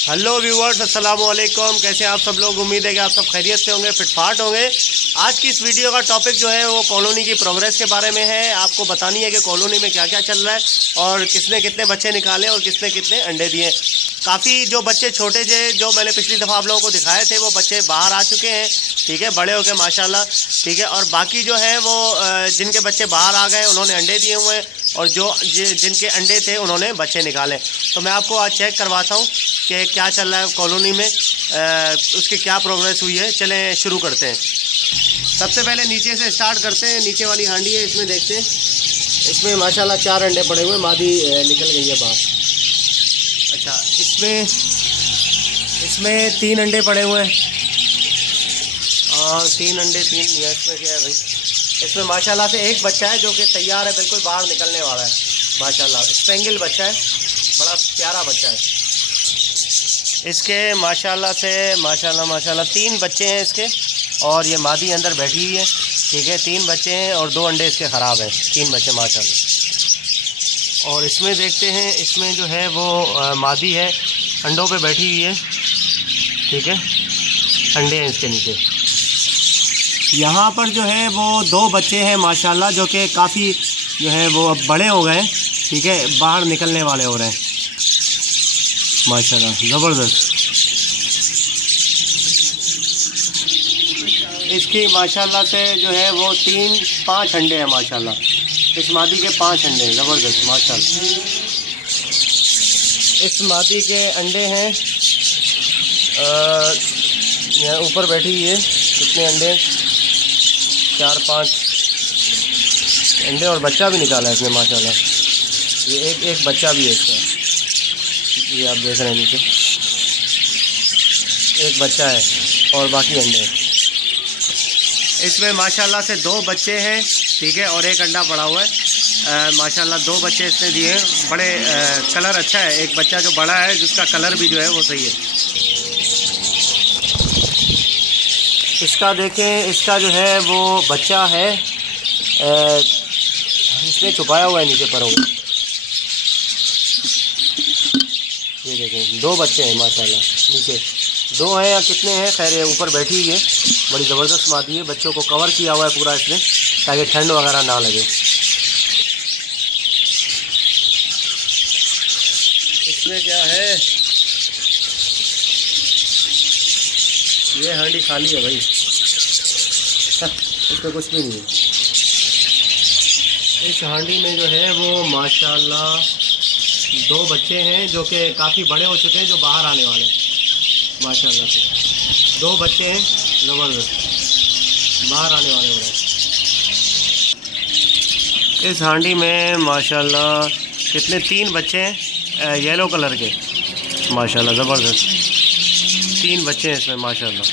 Hello viewers, अस्सलाम वालेकुम। कैसे आप सब लोग? उम्मीद है कि आप सब खैरियत से होंगे, फिटफाट होंगे। आज की इस वीडियो का टॉपिक जो है वो कॉलोनी की प्रोग्रेस के बारे में है। आपको बतानी है कि कॉलोनी में क्या क्या चल रहा है और किसने कितने बच्चे निकाले और किसने कितने अंडे दिए। काफ़ी जो बच्चे छोटे थे जो मैंने पिछली दफ़ा आप लोगों को दिखाए थे वो बच्चे बाहर आ चुके हैं, ठीक है, बड़े हो गए माशाल्लाह, ठीक है। और बाकी जो है वो जिनके बच्चे बाहर आ गए उन्होंने अंडे दिए हुए हैं और जिनके अंडे थे उन्होंने बच्चे निकाले। तो मैं आपको आज चेक करवाता हूँ कि क्या चल रहा है कॉलोनी में, उसकी क्या प्रोग्रेस हुई है। चलें शुरू करते हैं। सबसे पहले नीचे से स्टार्ट करते हैं। नीचे वाली हांडी है, इसमें देखते हैं। इसमें माशाल्लाह 4 अंडे पड़े हुए हैं, मादी निकल गई है बाहर। अच्छा, इसमें 3 अंडे पड़े हुए हैं और 3 अंडे 3 इसमें क्या है भाई, इसमें माशाल्लाह से एक बच्चा है जो कि तैयार है, बिल्कुल बाहर निकलने वाला है माशाल्लाह। स्पेंगल बच्चा है, बड़ा प्यारा बच्चा है इसके माशाल्लाह से। माशाल्लाह 3 बच्चे हैं इसके और ये मादी अंदर बैठी हुई है, ठीक है। 3 बच्चे हैं और 2 अंडे इसके ख़राब हैं। 3 बच्चे माशाल्लाह। और इसमें देखते हैं, इसमें जो है वो मादी है, अंडों पे बैठी हुई है, ठीक है। अंडे हैं इसके नीचे। यहाँ पर जो है वो 2 बच्चे हैं माशाल्लाह, जो कि काफ़ी जो है वो अब बड़े हो गए, ठीक है, बाहर निकलने वाले हो रहे हैं माशाल्लाह, ज़बरदस्त। इसकी माशाल्लाह से जो है वो 5 अंडे हैं माशाल्लाह। इस मादी के 5 अंडे हैं, ज़बरदस्त माशाल्लाह। इस मादी के अंडे हैं, यहाँ ऊपर बैठी हुई है। कितने अंडे? 4-5 अंडे और बच्चा भी निकाला है इसने माशाल्लाह। ये एक बच्चा भी है इसका, ये आप देख रहे हैं नीचे एक बच्चा है और बाकी अंडे हैं। इसमें माशाल्लाह से 2 बच्चे हैं, ठीक है, और एक अंडा पड़ा हुआ है माशाल्लाह। 2 बच्चे इसने दिए हैं, बड़े कलर अच्छा है। एक बच्चा जो बड़ा है जिसका कलर भी जो है वो सही है। इसका देखें, इसका जो है वो बच्चा है, इसने छुपाया हुआ है नीचे पर। ये देखें 2 बच्चे हैं माशाल्लाह, नीचे 2 हैं या कितने हैं, खैर ये ऊपर बैठी हुई है। बड़ी ज़बरदस्त मादी है, बच्चों को कवर किया हुआ है पूरा इसने, ताकि ठंड वगैरह ना लगे। इसमें क्या है, ये हांडी खाली है भाई, इसमें कुछ भी नहीं है। इस हांडी में जो है वो माशाल्लाह 2 बच्चे हैं जो कि काफ़ी बड़े हो चुके हैं, जो बाहर आने वाले हैं माशाल्लाह से। 2 बच्चे हैं, ज़बरदस्त बाहर आने वाले हो रहे हैं। इस हांडी में माशाल्लाह कितने 3 बच्चे हैं येलो कलर के माशाल्लाह, ज़बरदस्त 3 बच्चे हैं इसमें माशाल्लाह।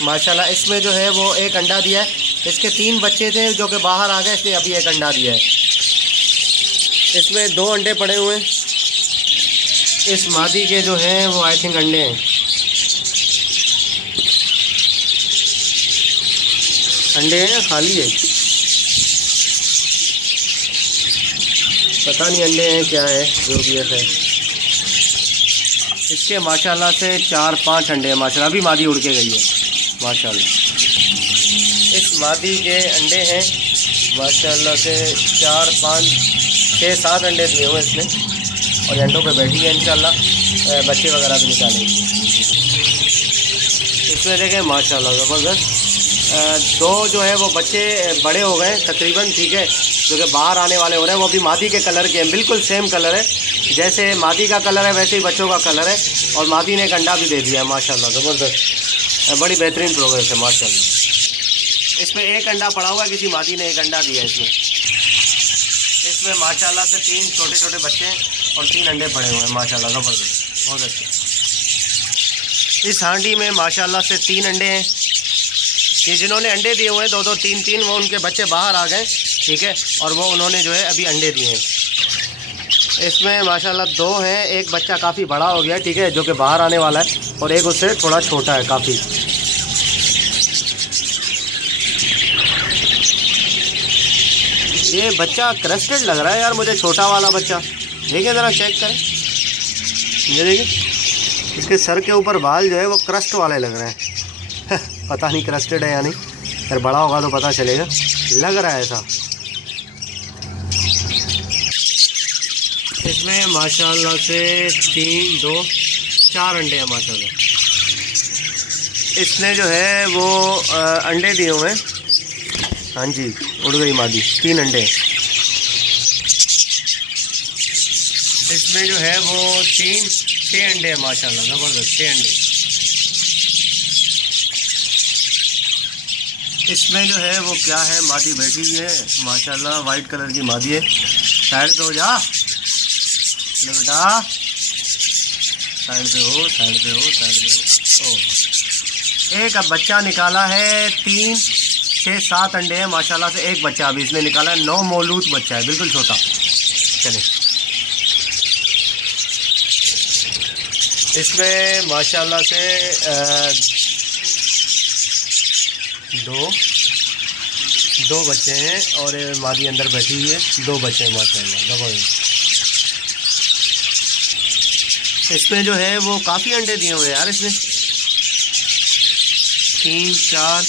माशाल्लाह इसमें जो है वो एक अंडा दिया है। इसके 3 बच्चे थे जो कि बाहर आ गए, इसलिए अभी एक अंडा दिया है। इसमें 2 अंडे पड़े हुए हैं। इस मादी के जो हैं वो आई थिंक अंडे हैं, अंडे हैं या खाली है पता नहीं, अंडे हैं क्या है, जो भी है। इसके माशाल्लाह से 4-5 अंडे हैं माशाल्लाह। अभी मादी उड़ के गई है माशाल्लाह। इस मादी के अंडे हैं माशाल्लाह से 4-5-6-7 अंडे दिए हुए इसने और ये अंडों पे बैठी है इंशाल्लाह, बच्चे वगैरह भी निकालेंगे। इसमें देखें माशाल्लाह ज़बरदस्त 2 जो है वो बच्चे बड़े हो गए तकरीबन, ठीक है, जो कि बाहर आने वाले हो रहे हैं। वो भी मादी के कलर के हैं, बिल्कुल सेम कलर है, जैसे मादी का कलर है वैसे ही बच्चों का कलर है। और मादी ने एक अंडा भी दे दिया है माशाल्लाह, ज़बरदस्त, बड़ी बेहतरीन प्रोग्रेस है माशाल्लाह। इसमें एक अंडा पड़ा हुआ है, किसी मादी ने एक अंडा दिया है इसमें। इसमें माशाल्लाह से 3 छोटे छोटे बच्चे हैं और 3 अंडे पड़े हुए हैं माशाल्लाह, ज़बरदस्त, बहुत अच्छे। इस हांडी में माशाल्लाह से 3 अंडे हैं। ये जिन्होंने अंडे दिए हुए हैं 2-2 3-3, वो उनके बच्चे बाहर आ गए, ठीक है, और वो उन्होंने जो है अभी अंडे दिए हैं। इसमें माशाल्लाह 2 हैं, एक बच्चा काफ़ी बड़ा हो गया, ठीक है, जो कि बाहर आने वाला है, और एक उससे थोड़ा छोटा है काफ़ी। ये बच्चा क्रस्टेड लग रहा है यार मुझे, छोटा वाला बच्चा। देखिए ज़रा चेक करें, ये देखिए इसके सर के ऊपर बाल जो है वो क्रस्ट वाले लग रहे हैं। पता नहीं क्रस्टेड है या नहीं, फिर बड़ा होगा तो पता चलेगा, लग रहा है ऐसा। इसमें माशाल्लाह से 3, 2, 4 अंडे हैं माशाल्लाह। इसने जो है वो अंडे दिए हुए हैं। हाँ जी, उड़ गई मादी, 3 अंडे। इसमें जो है वो 6 अंडे हैं माशाल्लाह, ज़बरदस्त 6 अंडे। इसमें जो है वो क्या है, मादी बैठी हुई है माशाल्लाह, वाइट कलर की मादी है। साइड पे हो जा बेटा, साइड पे हो, साइड पे हो, साइड पे हो। ओह, एक अब बच्चा निकाला है। 3, 6, 7 अंडे हैं माशाल्लाह से। एक बच्चा अभी इसने निकाला है, 9 मौलूद बच्चा है, बिल्कुल छोटा। चले, इसमें माशाल्लाह से 2 बच्चे हैं और मादी अंदर बैठी हुई है। 2 बच्चे हैं माशाल्लाह, ज़बरदस्त। इसमें जो है वो काफ़ी अंडे दिए हुए हैं यार इसमें। 3, 4,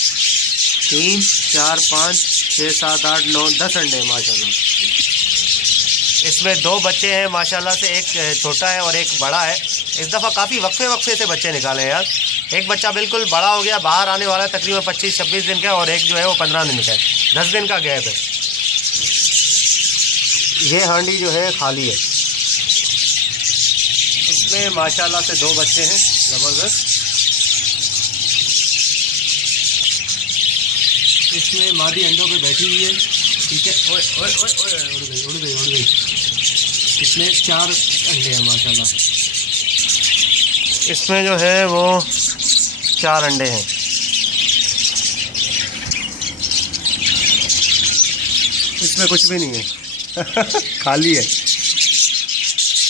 5, 6, 7, 8, 9, 10 अंडे माशाल्लाह। इसमें 2 बच्चे हैं माशाल्लाह से, एक छोटा है और एक बड़ा है। इस दफ़ा काफ़ी वक्फे से बच्चे निकाले हैं यार। एक बच्चा बिल्कुल बड़ा हो गया, बाहर आने वाला है तकरीबन 25-26 दिन का, और एक जो है वो 15 दिन का है, 10 दिन का गैप है। ये हांडी जो है खाली है। इसमें माशाल्लाह से 2 बच्चे हैं, ज़बरदस्त। इसमें मादी अंडों पे बैठी हुई है, ठीक है। ओए ओए ओए ओए, उड़ गई। इसमें 4 अंडे हैं माशाल्लाह। इसमें जो है वो 4 अंडे हैं। इसमें कुछ भी नहीं है। खाली है।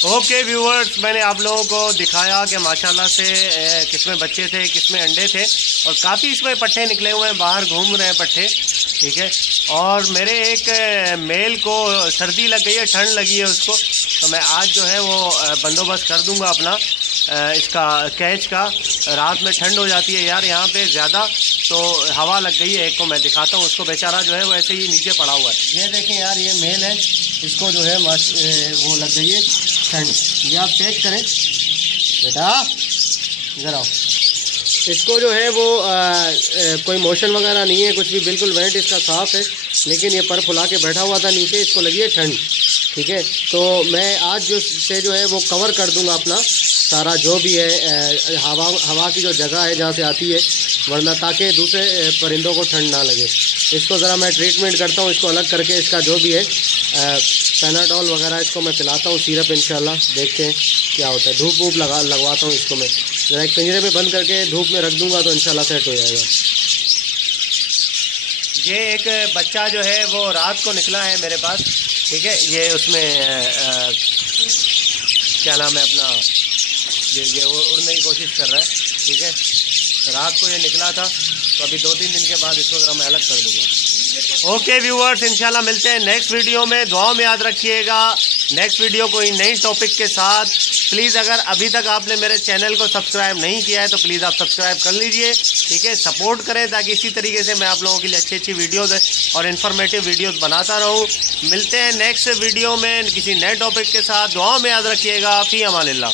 ओके व्यूअर्स, मैंने आप लोगों को दिखाया कि माशाल्लाह से किसमें बच्चे थे, किसमें अंडे थे, और काफ़ी इसमें पट्ठे निकले हुए हैं, बाहर घूम रहे हैं पट्ठे, ठीक है। और मेरे एक मेल को सर्दी लग गई है, ठंड लगी है उसको, तो मैं आज जो है वो बंदोबस्त कर दूंगा अपना इसका कैच का। रात में ठंड हो जाती है यार यहाँ पे ज़्यादा, तो हवा लग गई है। एक को मैं दिखाता हूँ, उसको बेचारा जो है वो ऐसे ही नीचे पड़ा हुआ है। ये देखें यार, ये मेल है, इसको जो है वो लग गई है ठंड। ये आप चेक करें बेटा, इधर आओ। इसको जो है वो कोई मोशन वगैरह नहीं है, कुछ भी, बिल्कुल वेंट इसका साफ़ है, लेकिन ये पर फुला के बैठा हुआ था नीचे, इसको लगी है ठंड, ठीक है। तो मैं आज जो है वो कवर कर दूंगा अपना सारा जो भी है, हवा की जो जगह है जहाँ से आती है, वरना ताकि दूसरे परिंदों को ठंड ना लगे। इसको ज़रा मैं ट्रीटमेंट करता हूँ, इसको अलग करके इसका जो भी है पैनाडोल वगैरह इसको मैं पिलाता हूँ, सिरप इंशाल्लाह, देखते हैं क्या होता है। धूप लगवाता हूँ इसको, मैं ज़रा एक पिंजरे में बंद करके धूप में रख दूँगा तो इंशाल्लाह सेट हो जाएगा। ये एक बच्चा जो है वो रात को निकला है मेरे पास, ठीक है। ये उसमें क्या नाम है अपना, ये उड़ने की कोशिश कर रहा है, ठीक है। रात को ये निकला था, तो अभी 2-3 दिन के बाद इसको ज़रा मैं अलग कर दूँगा। ओके व्यूअर्स, इंशाल्लाह मिलते हैं नेक्स्ट वीडियो में। दुआओं में याद रखिएगा, नेक्स्ट वीडियो कोई नई टॉपिक के साथ। प्लीज़ अगर अभी तक आपने मेरे चैनल को सब्सक्राइब नहीं किया है तो प्लीज़ आप सब्सक्राइब कर लीजिए, ठीक है। सपोर्ट करें ताकि इसी तरीके से मैं आप लोगों के लिए अच्छी वीडियोज़ और इन्फॉर्मेटिव वीडियोज़ बनाता रहूँ। मिलते हैं नेक्स्ट वीडियो में किसी नए टॉपिक के साथ। दुआओं में याद रखिएगा। फ़ी अमानिल्लाह।